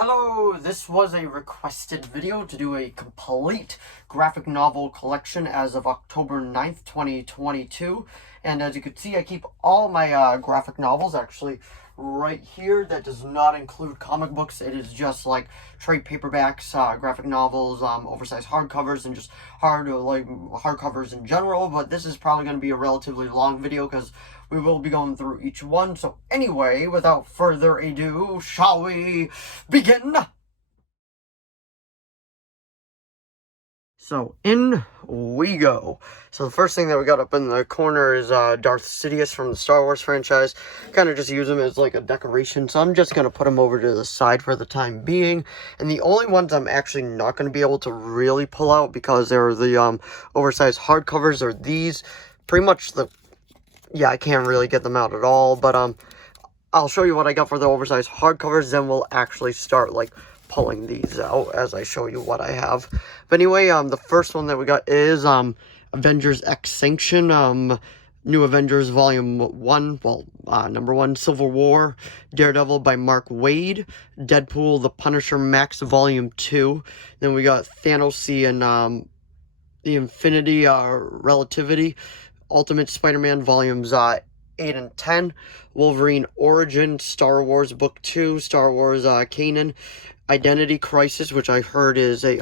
Hello, this was a requested video to do a complete graphic novel collection as of October 9th, 2022. And as you can see, I keep all my graphic novels actually right here. That does not include comic books. It is just like trade paperbacks, graphic novels, oversized hardcovers, and just hardcovers in general. But this is probably going to be a relatively long video because we will be going through each one. So anyway, without further ado, shall we begin? So in we go. So the first thing that we got up in the corner is Darth Sidious from the Star Wars franchise. Kind of just use him as like a decoration. So I'm just going to put him over to the side for the time being. And the only ones I'm actually not going to be able to really pull out because they're the oversized hardcovers are these. Pretty much I can't really get them out at all. But I'll show you what I got for the oversized hardcovers. Then we'll actually start like pulling these out as I show you what I have. But anyway, the first one that we got is Avengers X Sanction, New Avengers Volume 1, number 1, Civil War, Daredevil by Mark Waid, Deadpool, The Punisher Max Volume 2, then we got Thanos and the Infinity Relativity, Ultimate Spider-Man Volumes 8 and 10, Wolverine Origin, Star Wars Book 2, Star Wars Kanan, Identity Crisis, which I heard is a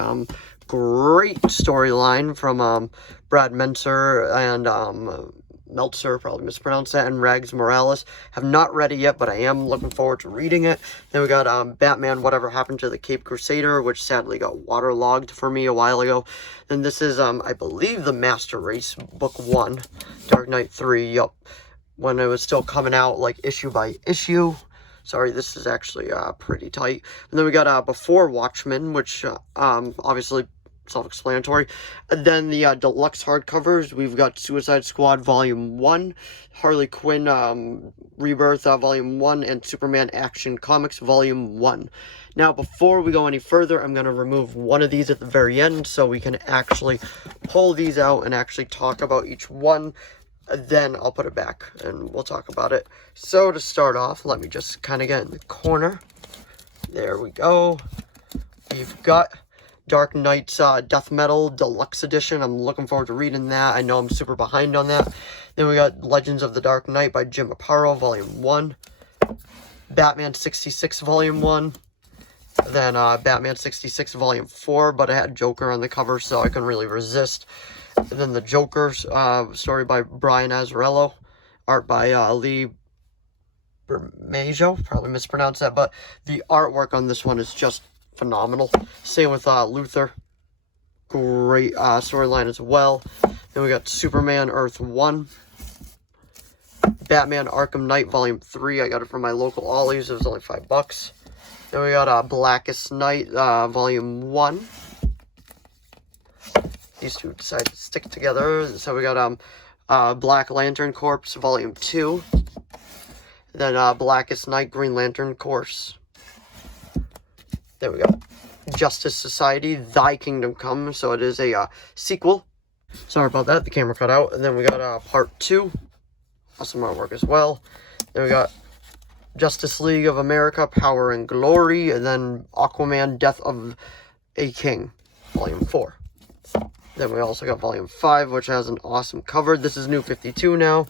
great storyline from Brad Menser and Meltzer, probably mispronounced that, and Rags Morales. Have not read it yet, but I am looking forward to reading it. Then we got Batman Whatever Happened to the Cape Crusader, which sadly got waterlogged for me a while ago. Then this is, I believe, the Master Race, Book 1, Dark Knight 3, yup, when it was still coming out, like, issue by issue. Sorry, this is actually pretty tight. And then we got Before Watchmen, which obviously self-explanatory. And then the deluxe hardcovers, we've got Suicide Squad Volume 1, Harley Quinn Rebirth Volume 1, and Superman Action Comics Volume 1. Now, before we go any further, I'm going to remove one of these at the very end so we can actually pull these out and actually talk about each one. Then I'll put it back and we'll talk about it. So to start off, let me just kind of get in the corner. There we go. We've got Dark Knight's Death Metal Deluxe Edition. I'm looking forward to reading that. I know I'm super behind on that. Then we got Legends of the Dark Knight by Jim Aparo, Volume 1. Batman 66, Volume 1. Then Batman 66, Volume 4, but it had Joker on the cover, so I couldn't really resist. And then the Joker's story by Brian Azzarello, art by Lee Bermejo, probably mispronounced that, but the artwork on this one is just phenomenal. Same with Luther, great storyline as well. Then we got Superman Earth 1, Batman Arkham Knight Volume 3, I got it from my local Ollie's, it was only $5. Then we got Blackest Night Volume 1. These two decided to stick together. So we got Black Lantern Corps Volume 2. Then Blackest Night Green Lantern Corps. There we go. Justice Society, Thy Kingdom Come. So it is a sequel. Sorry about that, the camera cut out. And then we got Part 2. Awesome artwork as well. Then we got Justice League of America, Power and Glory. And then Aquaman, Death of a King, Volume 4. Then we also got Volume 5, which has an awesome cover. This is New 52 now.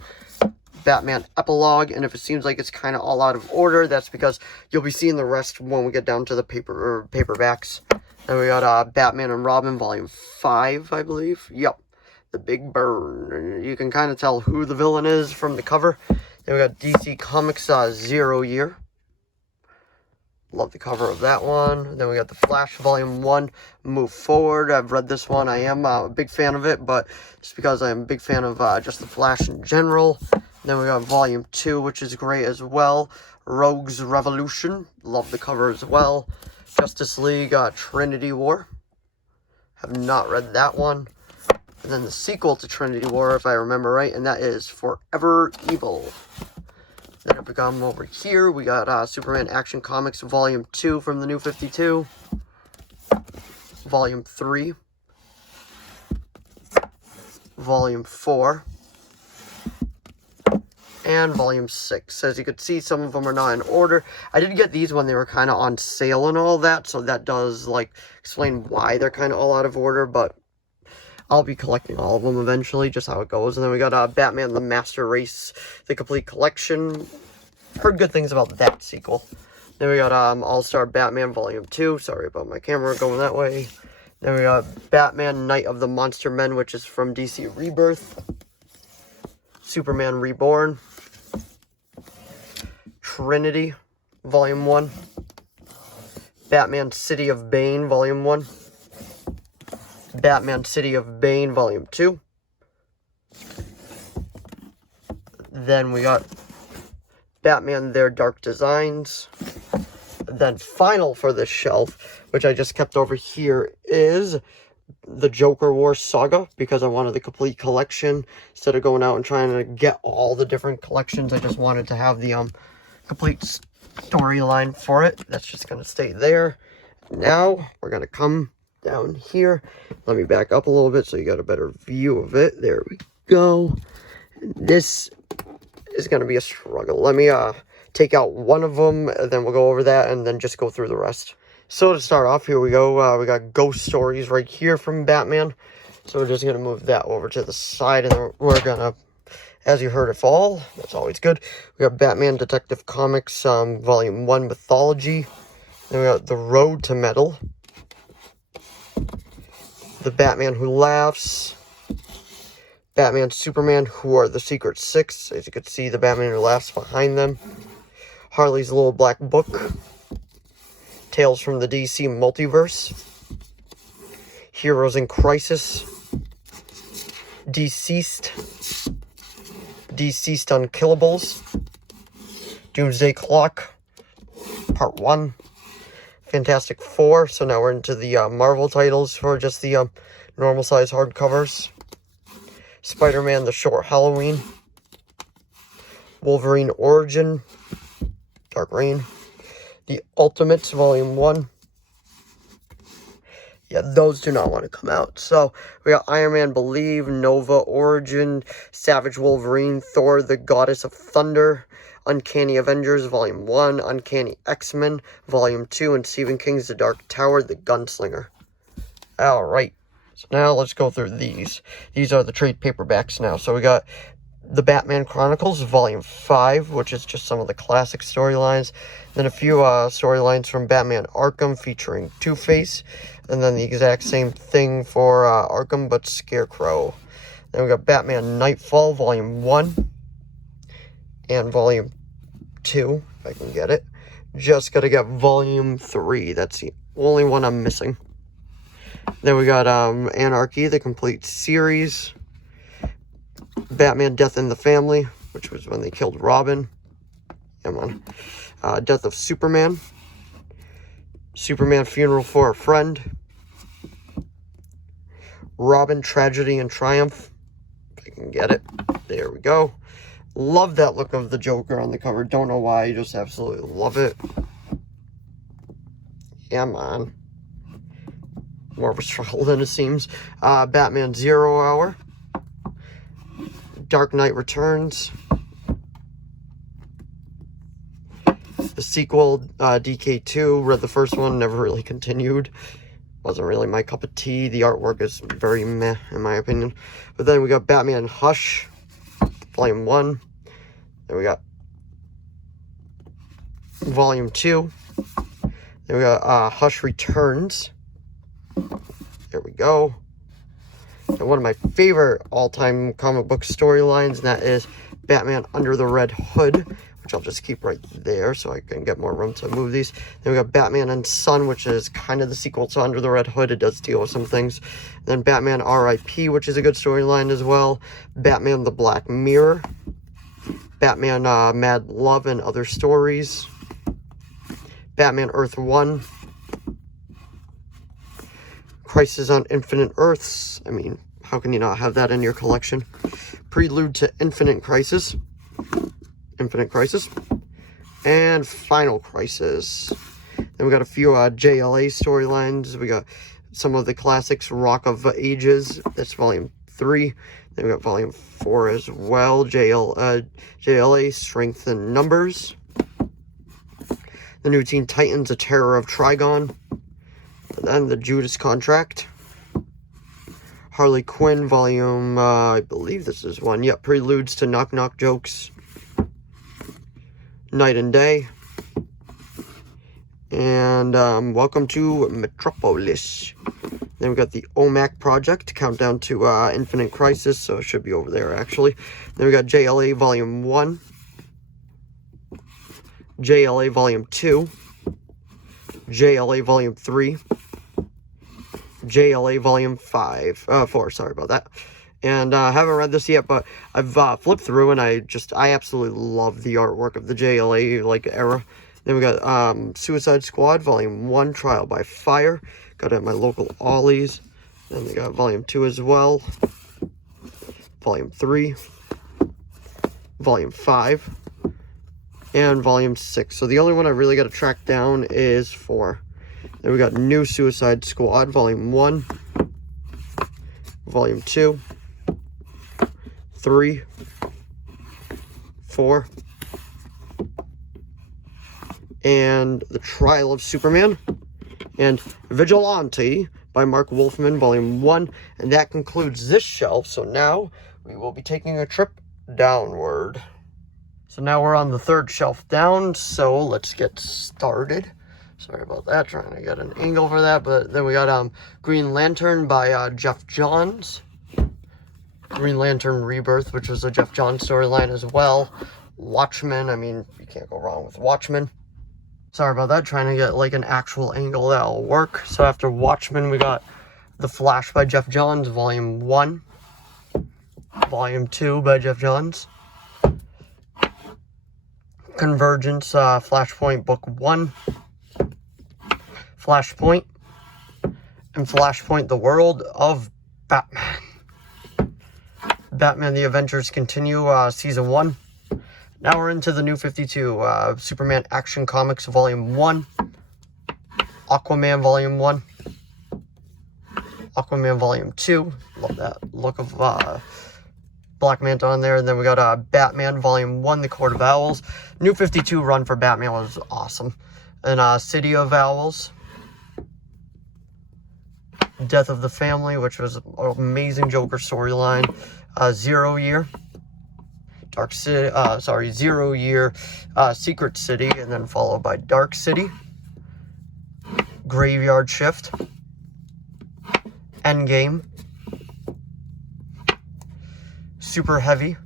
Batman Epilogue, and if it seems like it's kind of all out of order, that's because you'll be seeing the rest when we get down to the paperbacks. Then we got Batman and Robin Volume 5, I believe. Yep, The Big Burn. You can kind of tell who the villain is from the cover. Then we got DC Comics 0 Year. Love the cover of that one. Then we got The Flash Volume 1, Move Forward. I've read this one. I am a big fan of it, but just because I'm a big fan of just The Flash in general. Then we got Volume 2, which is great as well. Rogue's Revolution. Love the cover as well. Justice League Trinity War. Have not read that one. And then the sequel to Trinity War, if I remember right, and that is Forever Evil. Then if we come over here, we got Superman Action Comics Volume 2 from the New 52. Volume 3. Volume 4. and Volume 6. As you can see, some of them are not in order. I did get these when they were kind of on sale and all that, so that does, like, explain why they're kind of all out of order, but I'll be collecting all of them eventually, just how it goes. And then we got Batman The Master Race, the complete collection. Heard good things about that sequel. Then we got All-Star Batman Volume 2. Sorry about my camera going that way. Then we got Batman Night of the Monster Men, which is from DC Rebirth. Superman Reborn. Trinity, Volume 1. Batman City of Bane, Volume 1. Batman City of Bane, Volume 2. Then we got Batman Their Dark Designs. Then final for this shelf, which I just kept over here, is the Joker War Saga, because I wanted the complete collection. Instead of going out and trying to get all the different collections, I just wanted to have the complete storyline for it. That's just going to stay there. Now, we're going to come down here. Let me back up a little bit so you got a better view of it. There we go. This is going to be a struggle. Let me take out one of them, and then we'll go over that, and then just go through the rest. So to start off, here we go. We got Ghost Stories right here from Batman. So we're just going to move that over to the side, and then we're going to, as you heard it fall, that's always good. We got Batman Detective Comics, Volume 1, Mythology. Then we got The Road to Metal. The Batman Who Laughs. Batman, Superman, Who Are the Secret Six. As you can see, the Batman Who Laughs behind them. Harley's Little Black Book. Tales from the DC Multiverse. Heroes in Crisis. Deceased. Deceased Unkillables. Doomsday Clock. Part 1. Fantastic Four. So now we're into the Marvel titles for just the normal size hardcovers. Spider-Man The Short Halloween. Wolverine Origin. Dark Reign. The Ultimates, Volume 1. Yeah, those do not want to come out. So, we got Iron Man Believe, Nova Origin, Savage Wolverine, Thor, the Goddess of Thunder, Uncanny Avengers, Volume 1, Uncanny X-Men, Volume 2, and Stephen King's The Dark Tower, The Gunslinger. Alright, so now let's go through these. These are the trade paperbacks now. So, we got The Batman Chronicles, Volume 5, which is just some of the classic storylines. Then a few storylines from Batman Arkham featuring Two-Face. And then the exact same thing for Arkham, but Scarecrow. Then we got Batman Nightfall, Volume 1. And Volume 2, if I can get it. Just gotta get Volume 3. That's the only one I'm missing. Then we got Anarchy, the complete series. Batman Death in the Family, which was when they killed Robin. Come on. Death of Superman. Superman Funeral for a Friend. Robin Tragedy and Triumph. If I can get it. There we go. Love that look of the Joker on the cover. Don't know why. I just absolutely love it. Come on. More of a struggle than it seems. Batman 0 Hour. Dark Knight Returns. The sequel, DK2, read the first one, never really continued. Wasn't really my cup of tea. The artwork is very meh, in my opinion. But then we got Batman Hush, Volume 1. Then we got Volume 2. Then we got Hush Returns. There we go. And one of my favorite all-time comic book storylines, and that is Batman Under the Red Hood, which I'll just keep right there so I can get more room to move these. Then we got Batman and Son, which is kind of the sequel to Under the Red Hood. It does deal with some things. Then Batman R.I.P., which is a good storyline as well. Batman The Black Mirror. Batman Mad Love and Other Stories. Batman Earth 1. Crisis on Infinite Earths. I mean, how can you not have that in your collection? Prelude to Infinite Crisis. Infinite Crisis. And Final Crisis. Then we got a few JLA storylines. We got some of the classics, Rock of Ages. That's Volume 3. Then we got Volume 4 as well, JLA, Strength in Numbers. The new Teen Titans, A Terror of Trigon. And then the Judas Contract. Harley Quinn, Volume, I believe this is one. Yep, Preludes to Knock Knock Jokes. Night and Day. And Welcome to Metropolis. Then we got the OMAC Project, Countdown to Infinite Crisis, so it should be over there actually. Then we got JLA Volume 1, JLA Volume 2, JLA Volume 3, JLA Volume 4, sorry about that. And I haven't read this yet, but I've flipped through and I absolutely love the artwork of the JLA era. Then we got Suicide Squad Volume 1, Trial by Fire. Got it at my local Ollie's. Then we got Volume 2 as well. Volume 3. Volume 5. And Volume 6. So the only one I really got to track down is 4. Then we got New Suicide Squad Volume 1. Volume 2. 3. 4. And The Trial of Superman, and Vigilante by Mark Wolfman, Volume 1, and that concludes this shelf. So now we will be taking a trip downward. So now we're on the 3rd shelf down, so let's get started. Sorry about that, trying to get an angle for that, but then we got Green Lantern by Jeff Johns. Green Lantern Rebirth, which was a Jeff Johns storyline as well. Watchmen, I mean, you can't go wrong with Watchmen. Sorry about that, trying to get like an actual angle that'll work. So after Watchmen, we got The Flash by Jeff Johns, Volume 1. Volume 2 by Jeff Johns. Convergence, Flashpoint Book 1. Flashpoint. And Flashpoint, The World of Batman. Batman, The Avengers Continue, Season 1. Now we're into the New 52, Superman Action Comics Volume 1, Aquaman Volume 1, Aquaman Volume 2, love that look of Black Manta on there, and then we got Batman Volume 1, The Court of Owls. New 52 run for Batman was awesome. And City of Owls, Death of the Family, which was an amazing Joker storyline, Zero Year. Zero Year, Secret City, and then followed by Dark City, Graveyard Shift, Endgame, Super Heavy,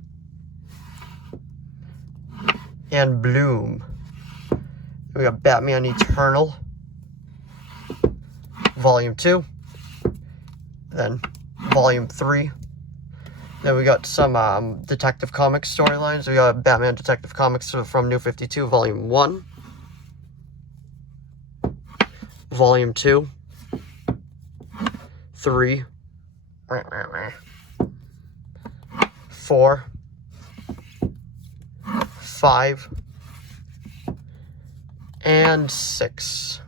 and Bloom. We got Batman Eternal, Volume 2, then Volume 3. Then we got some Detective Comics storylines. We got Batman Detective Comics from New 52, Volume 1. Volume 2. 3. 4. 5. And 6.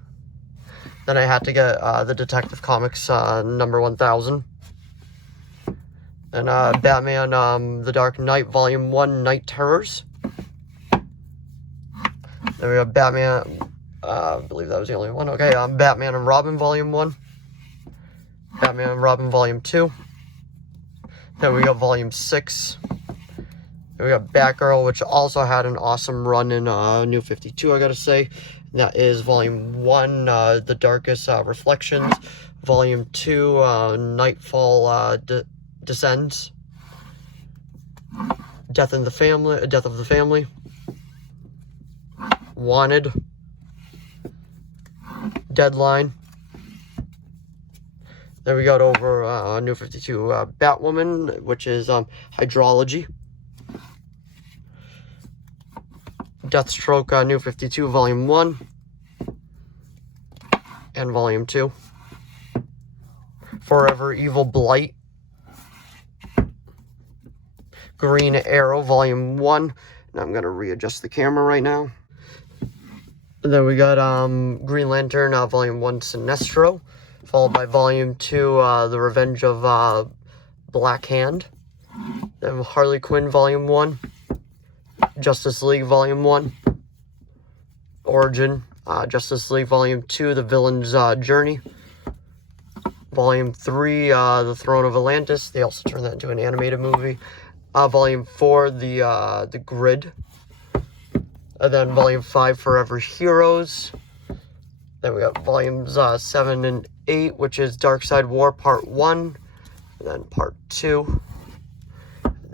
Then I had to get the Detective Comics number 1000. And Batman, The Dark Knight, Volume 1, Night Terrors. Then we got Batman, I believe that was the only one. Okay, Batman and Robin, Volume 1. Batman and Robin, Volume 2. Then we got Volume 6. Then we got Batgirl, which also had an awesome run in New 52, I gotta say. And that is Volume 1, The Darkest Reflections. Volume 2, Nightfall Descends. Death of the Family. Wanted. Deadline. Then we got over New 52 Batwoman, which is Hydrology. Deathstroke, New 52 Volume 1 and Volume 2. Forever Evil Blight. Green Arrow Volume 1. And I'm going to readjust the camera right now. And then we got Green Lantern Volume 1 Sinestro, followed by Volume 2 The Revenge of Black Hand. Then Harley Quinn Volume 1. Justice League Volume 1. Origin. Justice League Volume 2, The Villain's Journey. Volume 3, The Throne of Atlantis. They also turned that into an animated movie. Volume 4, The Grid. And then Volume 5, Forever Heroes. Then we got Volumes 7 and 8, which is Darkseid War Part 1. And then Part 2.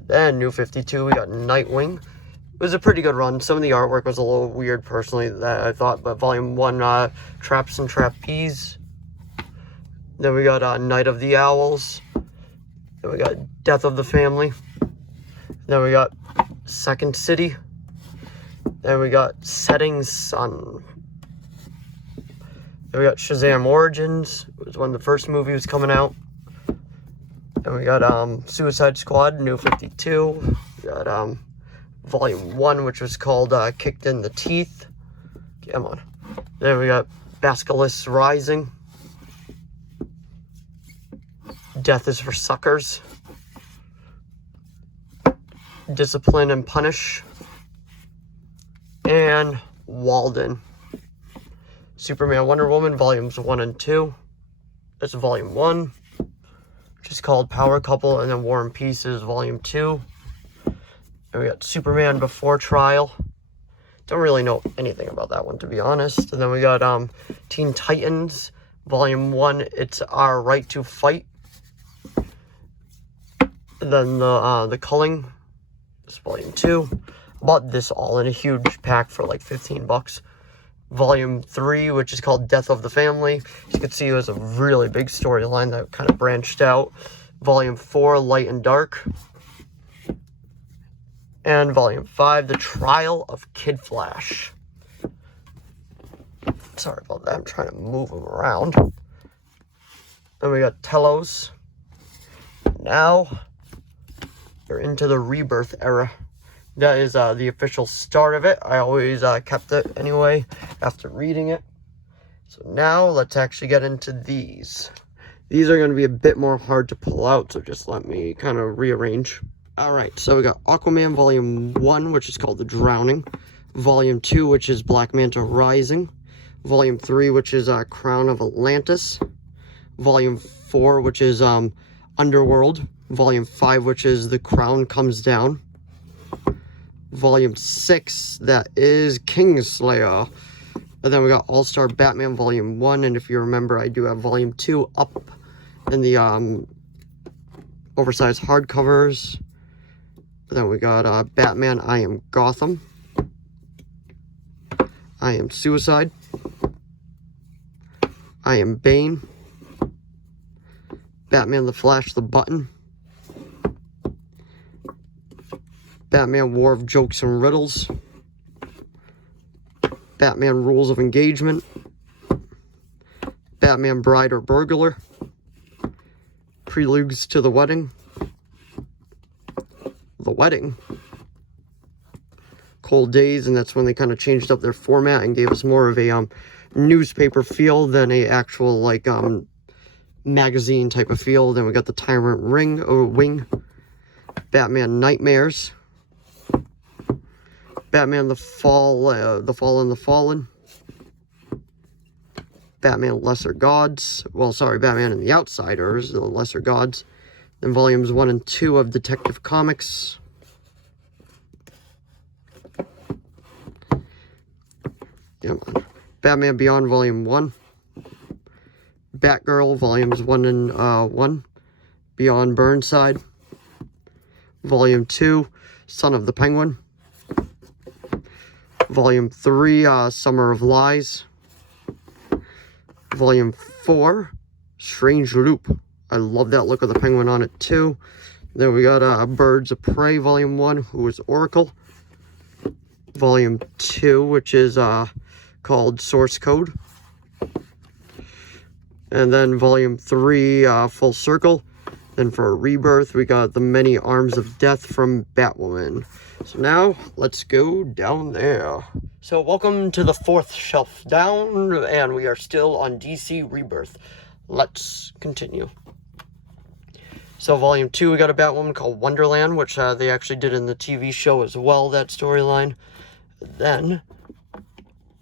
Then New 52, we got Nightwing. It was a pretty good run. Some of the artwork was a little weird, personally, that I thought. But Volume 1, Traps and Trapeze. Then we got Night of the Owls. Then we got Death of the Family. Then we got Second City. Then we got Setting Sun. Then we got Shazam Origins. It was when the first movie was coming out. Then we got Suicide Squad, New 52. We got Volume 1, which was called Kicked in the Teeth. Come on. Then we got Basilisk Rising. Death is for Suckers. Discipline and Punish. And Walden. Superman Wonder Woman Volumes 1 and 2. That's Volume 1, which is called Power Couple, and then War and Peace is Volume 2. And we got Superman Before Trial. Don't really know anything about that one, to be honest. And then we got Teen Titans Volume 1, It's Our Right to Fight. And then the Culling is Volume 2. Bought this all in a huge pack for like 15 bucks. Volume 3, which is called Death of the Family. As you can see, it was a really big storyline that kind of branched out. Volume 4, Light and Dark. And Volume 5, The Trial of Kid Flash. Sorry about that, I'm trying to move them around. Then we got Telos. Now, we're into the Rebirth era. That is the official start of it. I always kept it anyway after reading it. So now let's actually get into these. These are going to be a bit more hard to pull out, so just let me kind of rearrange. Alright, so we got Aquaman Volume 1, which is called The Drowning. Volume 2, which is Black Manta Rising. Volume 3, which is Crown of Atlantis. Volume 4, which is Underworld. Volume 5, which is The Crown Comes Down. Volume 6, that is Kingslayer. And then we got All-Star Batman Volume 1, and if you remember, I do have Volume 2 up in the oversized hardcovers. Then we got Batman, I Am Gotham. I Am Suicide. I Am Bane. Batman the Flash, The Button. Batman War of Jokes and Riddles. Batman Rules of Engagement. Batman Bride or Burglar. Preludes to the Wedding. The Wedding. Cold Days, and that's when they kind of changed up their format and gave us more of a newspaper feel than a actual like magazine type of feel. Then we got the Tyrant Wing. Batman Nightmares. Batman The Fall and the Fallen. Batman Lesser Gods. Well, sorry, Batman and the Outsiders, the Lesser Gods. Then volumes 1 and 2 of Detective Comics. Come on. Batman Beyond Volume 1. Batgirl Volumes 1 and 1. Beyond Burnside. Volume 2, Son of the Penguin. Volume 3, Summer of Lies. Volume 4, Strange Loop. I love that look of the penguin on it too. Then we got Birds of Prey, Volume 1, who is Oracle. Volume 2, which is called Source Code. And then Volume 3, Full Circle. Then for Rebirth, we got The Many Arms of Death from Batwoman. So now, let's go down there. So welcome to the 4th shelf down, and we are still on DC Rebirth. Let's continue. So volume 2, we got a Batwoman called Wonderland, which they actually did in the TV show as well, that storyline. Then,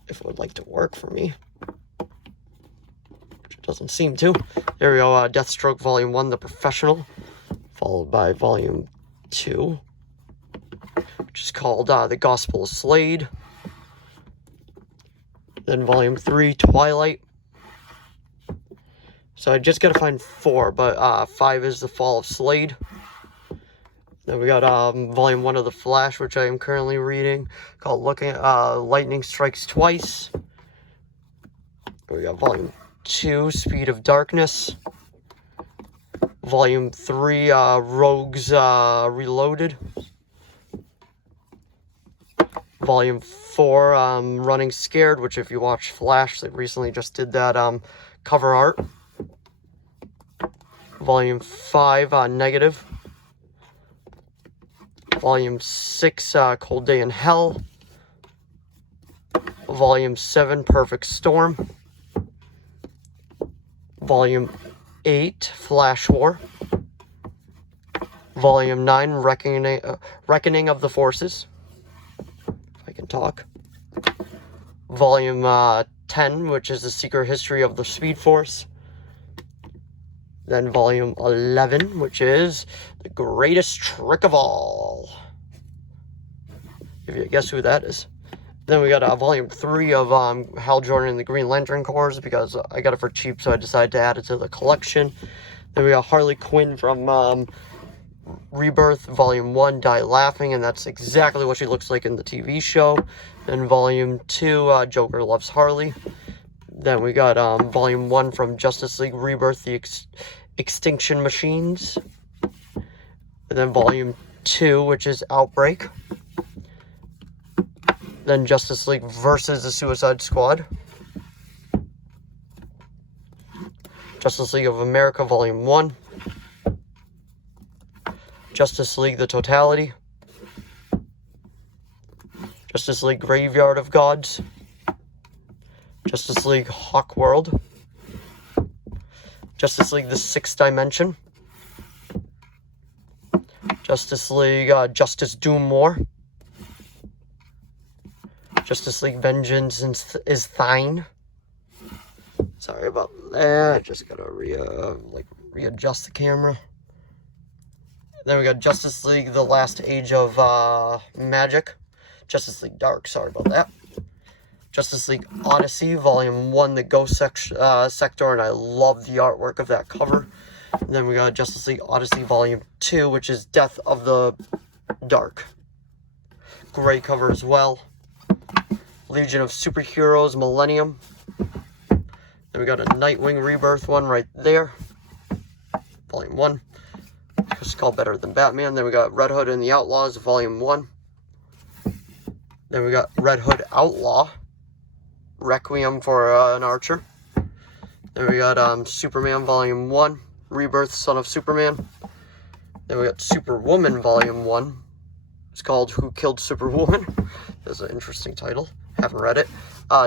if it would like to work for me, which it doesn't seem to, there we go, Deathstroke volume 1, The Professional, followed by volume 2, which is called The Gospel of Slade. Then volume 3, Twilight. So I just gotta find 4, but 5 is The Fall of Slade. Then we got volume 1 of The Flash, which I am currently reading, called Lightning Strikes Twice. We got volume 2, Speed of Darkness. Volume 3, Rogues Reloaded. Volume 4, Running Scared, which if you watch Flash, they recently just did that cover art. Volume 5, Negative. Volume 6, Cold Day in Hell. Volume 7, Perfect Storm. Volume 8, Flash War. Volume 9, Reckoning of the Forces. If I can talk. Volume 10, which is The Secret History of the Speed Force. Then volume 11, which is The Greatest Trick of All. If you guess who that is. Then we got volume 3 of Hal Jordan and the Green Lantern Corps, because I got it for cheap, so I decided to add it to the collection. Then we got Harley Quinn from Rebirth, volume 1, Die Laughing, and that's exactly what she looks like in the TV show. Then volume 2, Joker Loves Harley. Then we got volume 1 from Justice League Rebirth, The Extinction Machines. And then volume 2, which is Outbreak. Then Justice League versus the Suicide Squad. Justice League of America, volume 1. Justice League The Totality. Justice League Graveyard of Gods. Justice League Hawk World. Justice League The Sixth Dimension. Justice League Justice Doom War. Justice League Vengeance is Thine. Sorry about that. I just gotta readjust the camera. Then we got Justice League The Last Age of Magic. Justice League Dark, sorry about that. Justice League Odyssey, Volume 1, The Ghost Sector, and I love the artwork of that cover. And then we got Justice League Odyssey, Volume 2, which is Death of the Dark. Great cover as well. Legion of Superheroes, Millennium. Then we got a Nightwing Rebirth one right there. Volume 1. It's called Better Than Batman. Then we got Red Hood and the Outlaws, Volume 1. Then we got Red Hood Outlaw. Requiem for an Archer. Then we got Superman Volume 1. Rebirth, Son of Superman. Then we got Superwoman Volume 1. It's called Who Killed Superwoman? That's an interesting title. Haven't read it.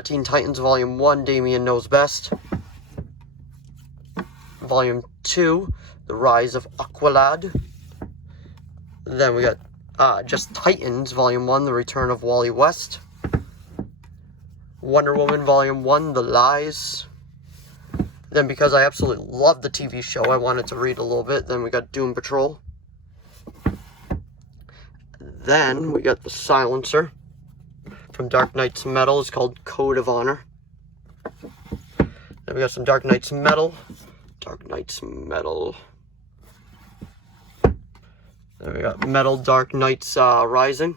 Teen Titans Volume 1, Damian Knows Best. Volume 2, The Rise of Aqualad. Then we got just Titans Volume 1, The Return of Wally West. Wonder Woman Volume 1, The Lies. Then because I absolutely love the TV show, I wanted to read a little bit. Then we got Doom Patrol. Then we got The Silencer from Dark Knight's Metal. It's called Code of Honor. Then we got some Dark Knight's Metal. Dark Knight's Metal. Then we got Metal Dark Knight's Rising.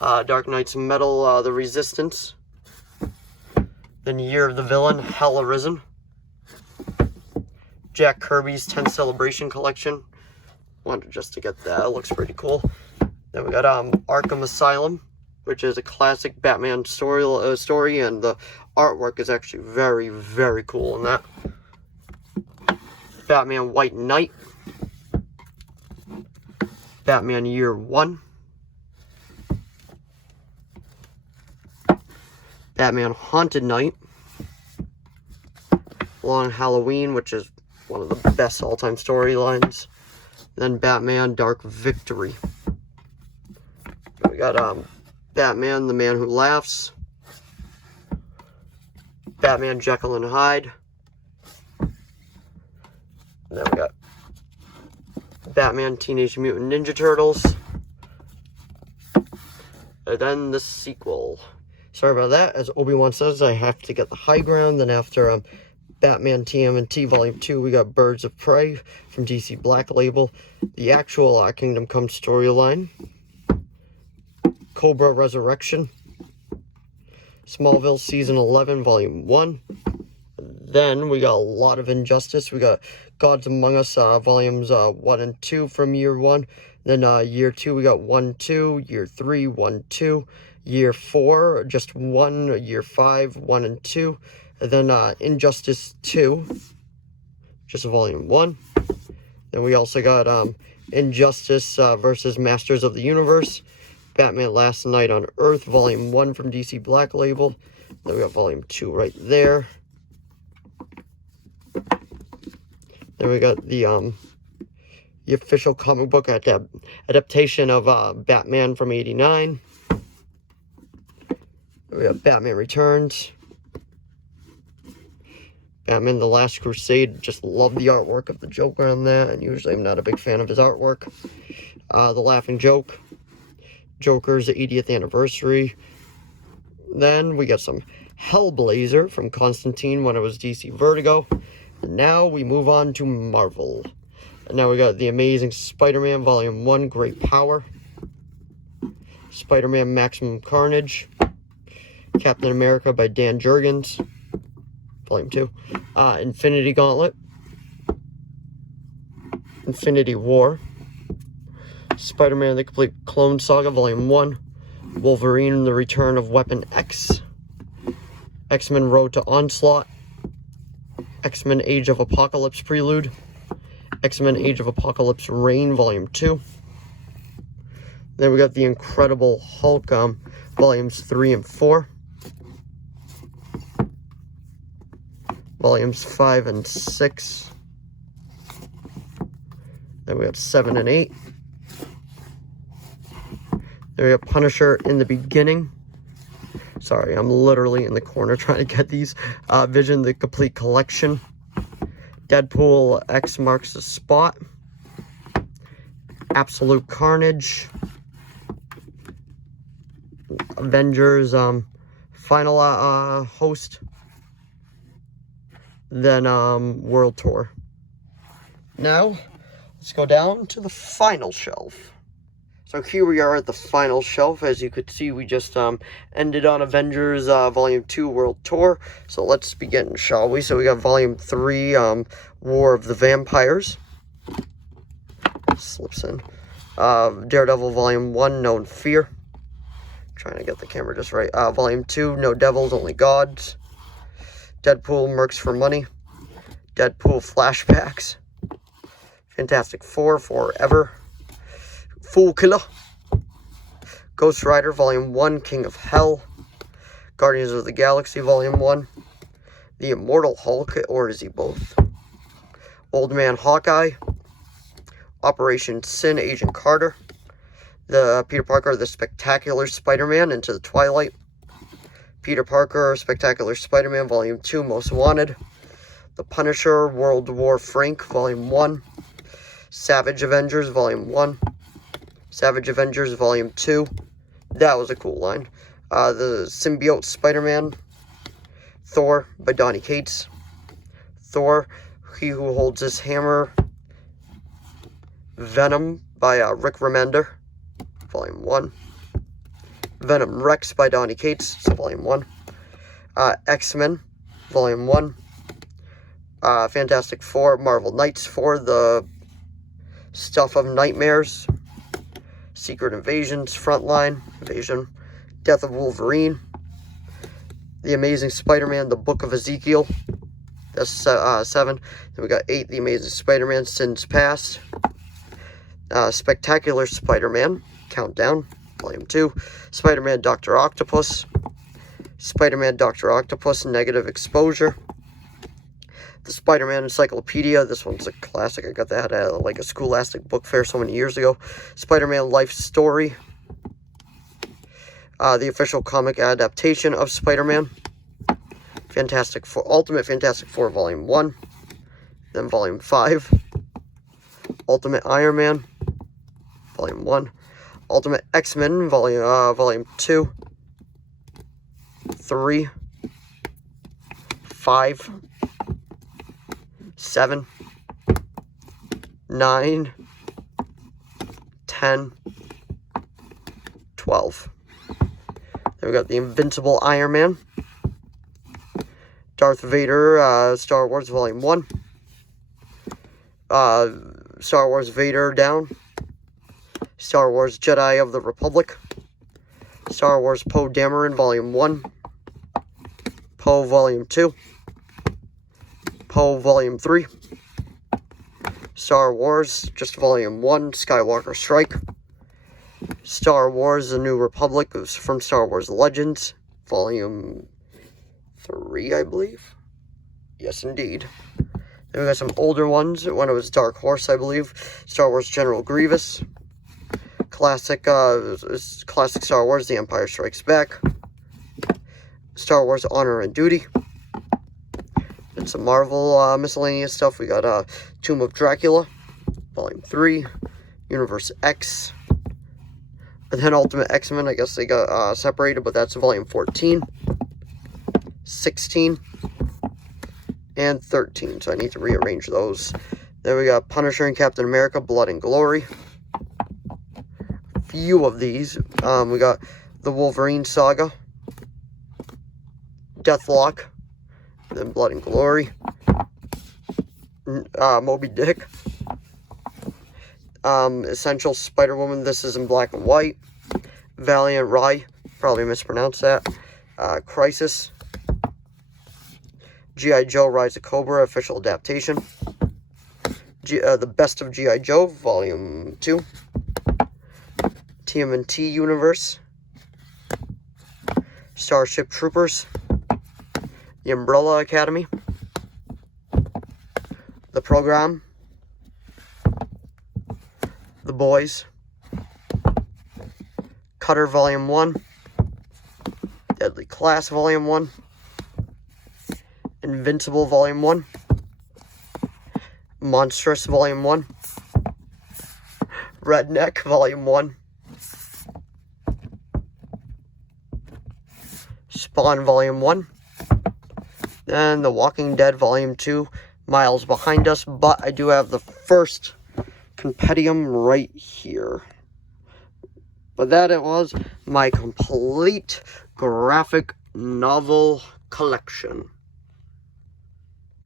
Dark Knight's Metal, The Resistance. Then Year of the Villain, Hell Arisen. Jack Kirby's 10th Celebration Collection. Wanted just to get that. It looks pretty cool. Then we got Arkham Asylum, which is a classic Batman story, and the artwork is actually very, very cool in that. Batman White Knight. Batman Year 1. Batman Haunted Night. Long Halloween, which is one of the best all-time storylines. Then Batman Dark Victory. We got Batman, the Man Who Laughs. Batman Jekyll and Hyde. And then we got Batman Teenage Mutant Ninja Turtles. And then the sequel. Sorry about that. As Obi-Wan says, I have to get the high ground. Then after Batman TMNT Volume 2, we got Birds of Prey from DC Black Label. The actual Kingdom Come storyline. Cobra Resurrection. Smallville Season 11, Volume 1. Then we got a lot of Injustice. We got Gods Among Us Volumes 1 and 2 from Year 1. Then Year 2, we got 1, 2. Year 3, 1, 2. Year 4, just 1. Year 5, 1 and 2. And then Injustice 2, just Volume 1. Then we also got Injustice versus Masters of the Universe. Batman Last Night on Earth, Volume 1 from DC Black Label. Then we got Volume 2 right there. Then we got the official comic book adaptation of Batman from '89. We got Batman Returns. Batman The Last Crusade. Just love the artwork of the Joker on that, and usually I'm not a big fan of his artwork. The Laughing Joke. Joker's 80th anniversary. Then we got some Hellblazer from Constantine when it was DC Vertigo. And now we move on to Marvel. And now we got The Amazing Spider-Man Volume 1, Great Power. Spider-Man Maximum Carnage. Captain America by Dan Jurgens, Volume 2. Infinity Gauntlet. Infinity War. Spider-Man The Complete Clone Saga, Volume 1. Wolverine The Return of Weapon X. X-Men Road to Onslaught. X-Men Age of Apocalypse Prelude. X-Men Age of Apocalypse Reign, Volume 2. Then we got The Incredible Hulk, Volumes 3 and 4. Volumes 5 and 6. Then we got 7 and 8. Then we got Punisher in the Beginning. Sorry, I'm literally in the corner trying to get these. Vision, The Complete Collection. Deadpool X Marks the Spot. Absolute Carnage. Avengers Final Host. Then World Tour. Now, let's go down to the final shelf. So here we are at the final shelf. As you could see, we just ended on Avengers Volume 2 World Tour. So let's begin, shall we? So we got Volume 3, War of the Vampires. Slips in. Daredevil Volume 1, Known Fear. Trying to get the camera just right. Volume 2, No Devils, Only Gods. Deadpool Mercs for Money. Deadpool Flashbacks. Fantastic Four, Forever. Fool Killer. Ghost Rider Volume 1, King of Hell. Guardians of the Galaxy Volume 1. The Immortal Hulk, or is he both? Old Man Hawkeye. Operation Sin, Agent Carter. The Peter Parker, The Spectacular Spider-Man, Into the Twilight. Peter Parker, Spectacular Spider-Man, Volume 2, Most Wanted. The Punisher, World War Frank, Volume 1. Savage Avengers, Volume 1. Savage Avengers, Volume 2. That was a cool line. The Symbiote Spider-Man. Thor, by Donny Cates. Thor, He Who Holds His Hammer. Venom, by Rick Remender, Volume 1. Venom Rex, by Donny Cates, so Volume 1. X-Men, Volume 1. Fantastic Four, Marvel Knights for the Stuff of Nightmares. Secret Invasions, Frontline Invasion. Death of Wolverine. The Amazing Spider-Man, The Book of Ezekiel. That's 7. Then we got 8, The Amazing Spider-Man, Sins Past. Spectacular Spider-Man, Countdown, Volume 2. Spider-Man Dr. Octopus. Spider-Man Dr. Octopus, Negative Exposure. The Spider-Man Encyclopedia. This one's a classic. I got that at like a Scholastic book fair so many years ago. Spider-Man Life Story. The official comic adaptation of Spider-Man. Ultimate Fantastic Four Volume 1. Then Volume 5. Ultimate Iron Man. Volume 1. Ultimate X-Men Volume 2. 3. 5. 7. 9. 10. 12. Then we got the Invincible Iron Man. Darth Vader, Star Wars Volume 1. Star Wars Vader Down. Star Wars Jedi of the Republic. Star Wars Poe Dameron Volume 1. Poe Volume 2. Poe Volume 3. Star Wars, just Volume 1, Skywalker Strike. Star Wars The New Republic, it was from Star Wars Legends, Volume 3, I believe. Yes, indeed. Then we got some older ones, when it was Dark Horse, I believe. Star Wars General Grievous. Classic Star Wars, The Empire Strikes Back. Star Wars Honor and Duty. And some Marvel miscellaneous stuff. We got Tomb of Dracula, Volume 3. Universe X. And then Ultimate X-Men, I guess they got separated, but that's Volume 14. 16. And 13, so I need to rearrange those. Then we got Punisher and Captain America, Blood and Glory. A few of these. We got the Wolverine Saga. Deathlock. Then Blood and Glory. Moby Dick. Essential Spider-Woman, this is in black and white. Valiant Rai, probably mispronounced that. Crisis. G.I. Joe Rise of Cobra, official adaptation. The Best of G.I. Joe, Volume 2. TMNT Universe. Starship Troopers. The Umbrella Academy. The Program. The Boys. Cutter Volume 1. Deadly Class Volume 1. Invincible Volume 1. Monstrous Volume 1. Redneck Volume 1. Spawn Volume 1. And The Walking Dead Volume 2. Miles behind us, but I do have the first compendium right here. But that it was my complete graphic novel collection.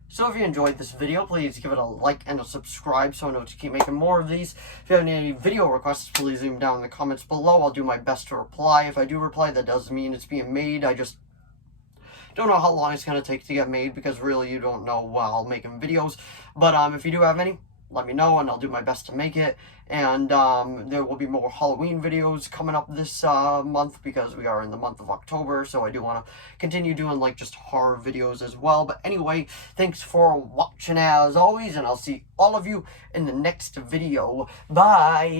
So if you enjoyed this video, please give it a like and a subscribe so I know to keep making more of these. If you have any video requests, please leave them down in the comments below. I'll do my best to reply. If I do reply, that does mean it's being made. I just don't know how long it's going to take to get made because really you don't know while making videos. But if you do have any, let me know and I'll do my best to make it. And there will be more Halloween videos coming up this month because we are in the month of October, so I do want to continue doing like just horror videos as well. But anyway, thanks for watching as always, and I'll see all of you in the next video. Bye!